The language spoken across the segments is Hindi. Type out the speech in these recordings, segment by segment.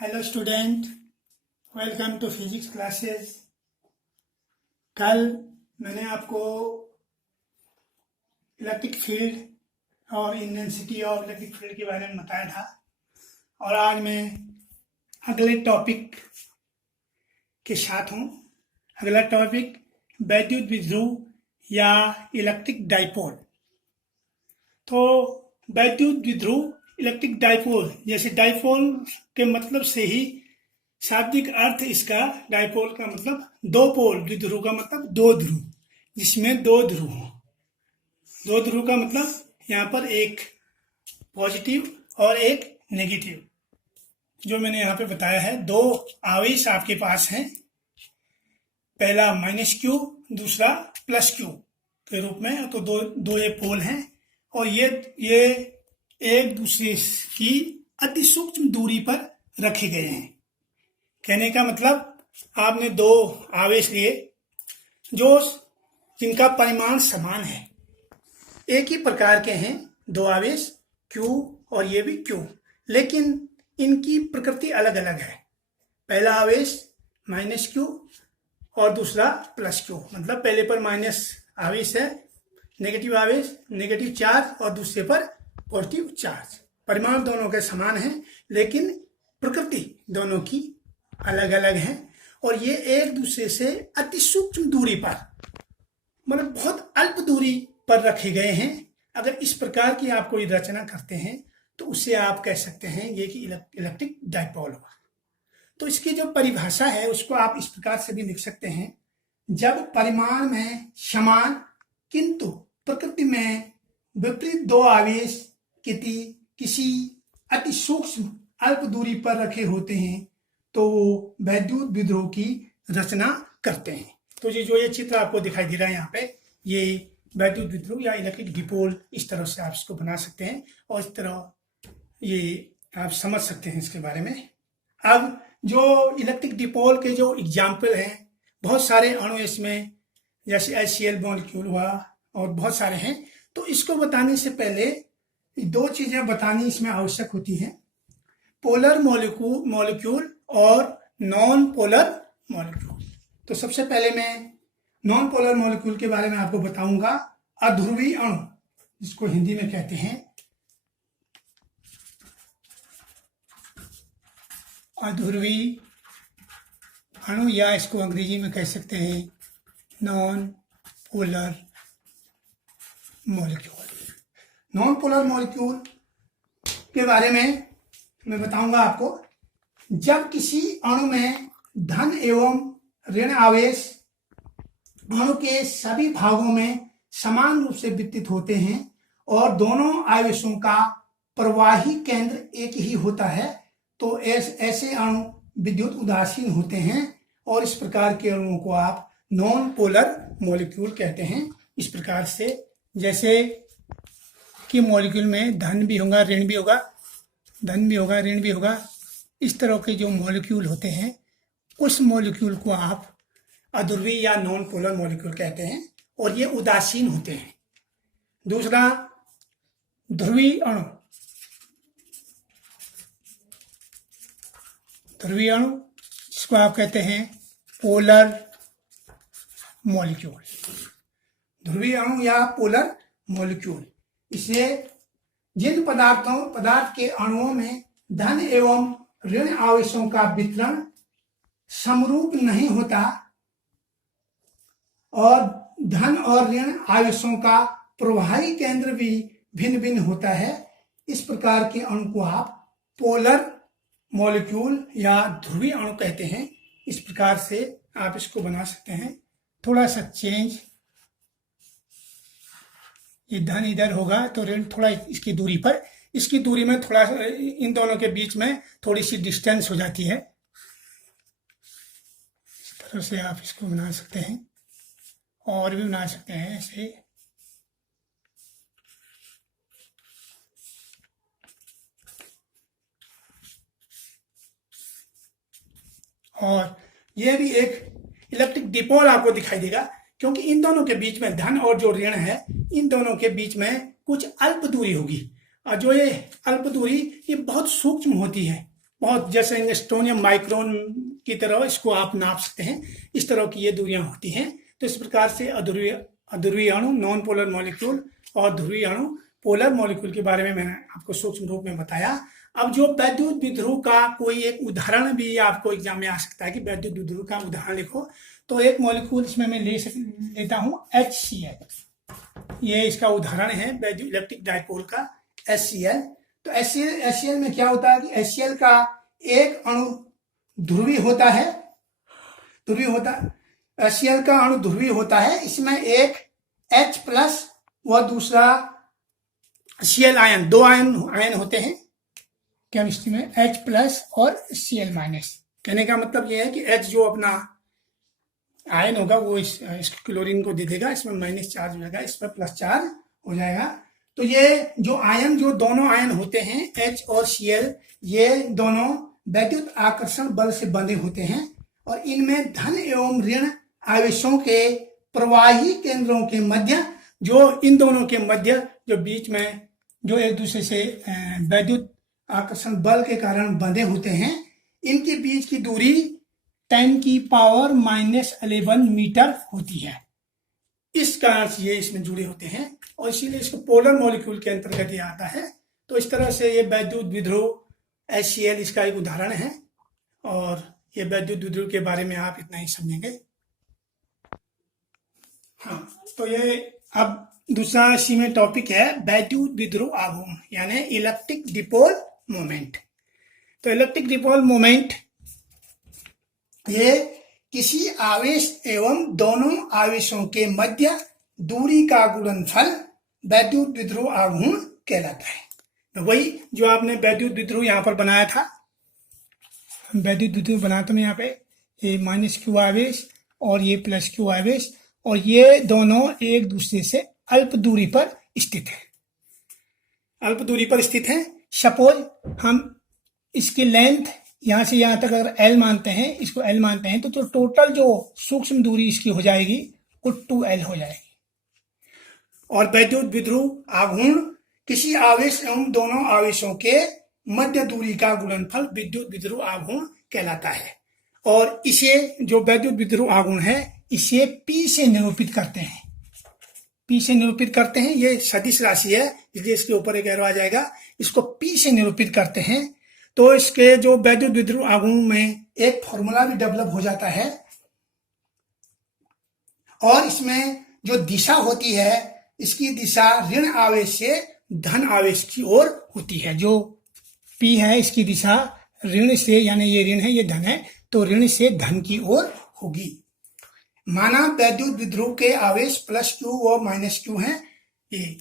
Hello student, welcome to physics classes. कल मैंने आपको इलेक्ट्रिक फील्ड और इंटेंसिटी ऑफ इलेक्ट्रिक फील्ड के बारे में बताया था और आज मैं अगले टॉपिक के साथ हूँ। अगला टॉपिक वैद्युत विध्रुव या इलेक्ट्रिक डाइपोल। तो वैद्युत विध्रुव इलेक्ट्रिक डाइपोल, जैसे डाइपोल के मतलब से ही शाब्दिक अर्थ इसका डाइपोल का मतलब दो पोल, द्विध्रुव का मतलब दो ध्रुव, जिसमें दो ध्रुव हो। दो ध्रुव का मतलब यहाँ पर एक पॉजिटिव और एक नेगेटिव, जो मैंने यहाँ पे बताया है। दो आवेश आपके पास हैं, पहला माइनस क्यू, दूसरा प्लस क्यू के रूप में। तो दो ये पोल हैं और ये एक दूसरे की अति सूक्ष्म दूरी पर रखे गए हैं। कहने का मतलब आपने दो आवेश लिए जिनका परिमाण समान है, एक ही प्रकार के हैं दो आवेश Q और ये भी Q, लेकिन इनकी प्रकृति अलग अलग है। पहला आवेश माइनस Q और दूसरा प्लस Q, मतलब पहले पर माइनस आवेश है, नेगेटिव आवेश, नेगेटिव चार्ज, और दूसरे पर पॉजिटिव चार्ज। परिमाण दोनों के समान हैं, लेकिन प्रकृति दोनों की अलग अलग है और ये एक दूसरे से अति सूक्ष्म दूरी पर, मतलब बहुत अल्प दूरी पर रखे गए हैं। अगर इस प्रकार की आप कोई रचना करते हैं तो उससे आप कह सकते हैं ये कि इलेक्ट्रिक डाइपोल हुआ। तो इसकी जो परिभाषा है उसको आप इस प्रकार से भी लिख सकते हैं, जब परिमाण में समान किंतु प्रकृति में विपरीत दो आवेश किसी अति सूक्ष्म अल्प दूरी पर रखे होते हैं तो वो वैद्युत विध्रुव की रचना करते हैं। तो ये चित्र आपको दिखाई दे रहा है यहाँ पे, ये वैद्युत विध्रुव या इलेक्ट्रिक डिपोल, इस तरह से आप इसको बना सकते हैं और इस तरह ये आप समझ सकते हैं इसके बारे में। अब जो इलेक्ट्रिक डिपोल के जो एग्जाम्पल हैं, बहुत सारे अणु इसमें, जैसे HCl मॉलिक्यूल हुआ और बहुत सारे हैं। तो इसको बताने से पहले दो चीजें बतानी इसमें आवश्यक होती हैं, पोलर मॉलिक्यूल और नॉन पोलर मॉलिक्यूल। तो सबसे पहले मैं नॉन पोलर मॉलिक्यूल के बारे में आपको बताऊंगा। अध्रुवी अणु, जिसको हिंदी में कहते हैं अध्रुवी अणु, या इसको अंग्रेजी में कह सकते हैं non polar molecule. Non polar molecule के बारे में मैं बताऊंगा आपको। जब किसी अणु में धन एवं ऋण आवेश अणु के सभी भागों में समान रूप से वितरित होते हैं और दोनों आवेशों का प्रवाही केंद्र एक ही होता है, तो ऐसे अणु विद्युत उदासीन होते हैं और इस प्रकार के अणुओं को आप नॉन पोलर मॉलिक्यूल कहते हैं। इस प्रकार से, जैसे कि मॉलिक्यूल में धन भी होगा, ऋण भी होगा, धन भी होगा, ऋण भी होगा, इस तरह के जो मॉलिक्यूल होते हैं उस मॉलिक्यूल को आप अध्रुवी या नॉन पोलर मॉलिक्यूल कहते हैं और ये उदासीन होते हैं। दूसरा, ध्रुवीय अणु, ध्रुवीय अणु जिसको आप कहते हैं पोलर मॉलिक्यूल, ध्रुवीय अणु या पोलर मॉलिक्यूल। इसे जिन पदार्थ के अणुओं में धन एवं ऋण आवेशों का वितरण समरूप नहीं होता और धन और ऋण आवेशों का प्रवाही केंद्र भी भिन्न भिन्न होता है, इस प्रकार के अणु को आप पोलर मॉलिक्यूल या ध्रुवीय अणु कहते हैं। इस प्रकार से आप इसको बना सकते हैं। थोड़ा सा चेंज, ये धन इधर होगा तो ऋण थोड़ा इसकी दूरी पर, इसकी दूरी में थोड़ा, इन दोनों के बीच में थोड़ी सी डिस्टेंस हो जाती है। इस तरह से आप इसको बना सकते हैं और भी बना सकते हैं ऐसे। और यह भी एक इलेक्ट्रिक डिपोल आपको दिखाई देगा, क्योंकि इन दोनों के बीच में धन और जो ऋण है, इन दोनों के बीच में कुछ अल्प दूरी होगी और जो ये अल्प दूरी ये बहुत सूक्ष्म होती है। बहुत जैसे एंगस्ट्रोनियम माइक्रोन की तरह इसको आप नाप सकते हैं। इस तरह की ये दूरियां होती हैं। तो इस प्रकार से अध्रुवीय अणु नॉन पोलर मॉलिक्यूल और ध्रुवीय अणु पोलर मॉलिक्यूल के बारे में मैंने आपको सूक्ष्म रूप में बताया। अब जो वैद्युत विध्रुव का कोई एक उदाहरण भी आपको एग्जाम में आ सकता है कि वैद्युत विध्रुव का उदाहरण लिखो, तो एक मॉलिक्यूल इसमें मैं लेता हूं HCl। ये इसका उदाहरण है वैद्युत इलेक्ट्रिक डाइपोल का HCl। तो HCl में क्या होता है कि HCl का एक अणु ध्रुवीय होता है, HCl का अणु ध्रुवीय होता है। इसमें एक H+ व दूसरा Cl आयन, दो आयन होते हैं केमिस्ट्री में, H+ और Cl-। कहने का मतलब यह है कि H जो अपना आयन होगा वो इस क्लोरीन को दे देगा, इसमें माइनस चार्ज हो जाएगा, इसमें प्लस चार्ज हो जाएगा। तो ये जो दोनों आयन होते हैं H और Cl, ये दोनों वैद्युत आकर्षण बल से बंधे होते हैं और इनमें धन एवं ऋण आवेशों के प्रवाही केंद्रों के मध्य, जो इन दोनों के मध्य जो बीच में जो एक दूसरे से वैद्युत आकर्षण बल के कारण बंधे होते हैं, इनके बीच की दूरी 10⁻⁻11 मीटर होती है। इस कारण से ये इसमें जुड़े होते हैं और इसीलिए इसको पोलर मॉलिक्यूल के अंतर्गत ये आता है। तो इस तरह से ये वैद्युत विध्रुव HCl इसका एक उदाहरण है और ये वैद्युत विध्रुव के बारे में आप इतना ही समझेंगे। हाँ, तो ये अब दूसरा इसी में टॉपिक है वैद्युत विध्रुव आघूर्ण, यानी इलेक्ट्रिक डिपोल मोमेंट। तो इलेक्ट्रिक डिपोल मोमेंट ये किसी आवेश एवं दोनों आवेशों के मध्य दूरी का गुणनफल वैद्युत विध्रुव आघूर्ण कहलाता है। तो वही जो आपने वैद्युत विध्रुव यहाँ पर बनाया था, वैद्युत विध्रुव बनाते हैं यहाँ पे, ये -Q आवेश और ये +Q आवेश, और ये दोनों एक दूसरे से अल्प दूरी पर स्थित है। सपोज हम इसकी लेंथ यहां से यहां तक अगर L मानते हैं, इसको L मानते हैं, तो टोटल जो सूक्ष्म दूरी इसकी हो जाएगी वो 2L हो जाएगी। और वैद्युत विध्रुव आघूर्ण किसी आवेश एवं दोनों आवेशों के मध्य दूरी का गुणनफल विद्युत विध्रुव आघूर्ण कहलाता है। और इसे जो वैद्युत विध्रुव आघूर्ण है, इसे P से निरूपित करते हैं। ये सदिश राशि है, इसलिए इसके ऊपर एक एरो आ जाएगा। इसको P से निरूपित करते हैं। तो इसके जो वैद्युत विध्रुव आघूर्ण में एक फॉर्मूला भी डेवलप हो जाता है और इसमें जो दिशा होती है, इसकी दिशा ऋण आवेश से धन आवेश की ओर होती है। जो P है, इसकी दिशा ऋण से, यानी ये ऋण है, ये धन है, तो ऋण से धन की ओर होगी। माना वैद्युत विध्रुव के आवेश +Q व -Q हैं, ये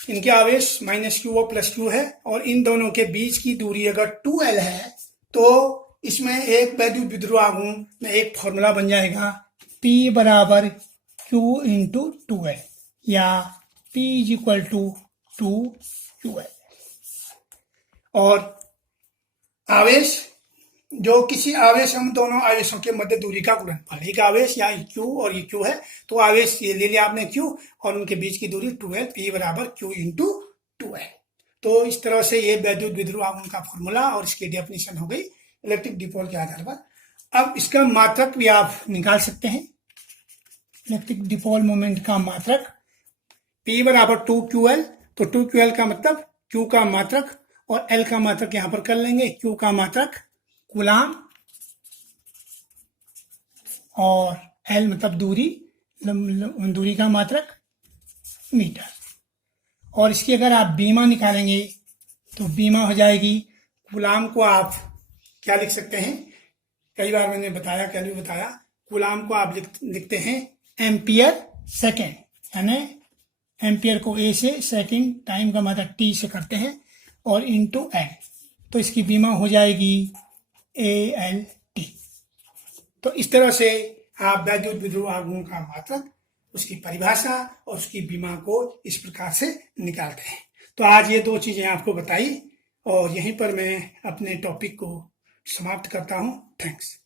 इनके आवेश -Q व +Q है और इन दोनों के बीच की दूरी अगर 2L है, तो इसमें एक वैद्युत विध्रुव आघूर्ण में एक फॉर्मूला बन जाएगा P = Q × 2L या P = 2QL। और आवेश जो किसी आवेश एवं दोनों आवेशों के मध्य दूरी का गुणनफल, एक आवेश या Q और ये Q है, तो आवेश ये ले लिया आपने Q और उनके बीच की दूरी 2L, P = Q × 2L। तो इस तरह से ये वैद्युत विध्रुव आघूर्ण का फॉर्मूला और इसकी डेफिनेशन हो गई इलेक्ट्रिक डिपोल के आधार पर। अब इसका मात्रक भी आप निकाल सकते हैं। इलेक्ट्रिक डिपोल मोमेंट का मात्रक P = 2QL, तो 2QL का मतलब Q का मात्रक और L का मात्रक यहां पर कर लेंगे। Q का मात्रक कूलाम और L मतलब दूरी का मात्रक मीटर। और इसकी अगर आप बीमा निकालेंगे तो बीमा हो जाएगी, कूलाम को आप क्या लिख सकते हैं, कई बार मैंने बताया, कूलाम को आप लिखते हैं एम्पियर सेकेंड, यानी एम्पियर को A से, सेकेंड टाइम का मतलब T से करते हैं और × L, तो इसकी बीमा हो जाएगी ALT। तो इस तरह से आप वैद्युत विध्रुव आघूर्ण का मात्रक, उसकी परिभाषा और उसकी बीमा को इस प्रकार से निकालते हैं। तो आज ये दो चीजें आपको बताई और यहीं पर मैं अपने टॉपिक को समाप्त करता हूँ। थैंक्स।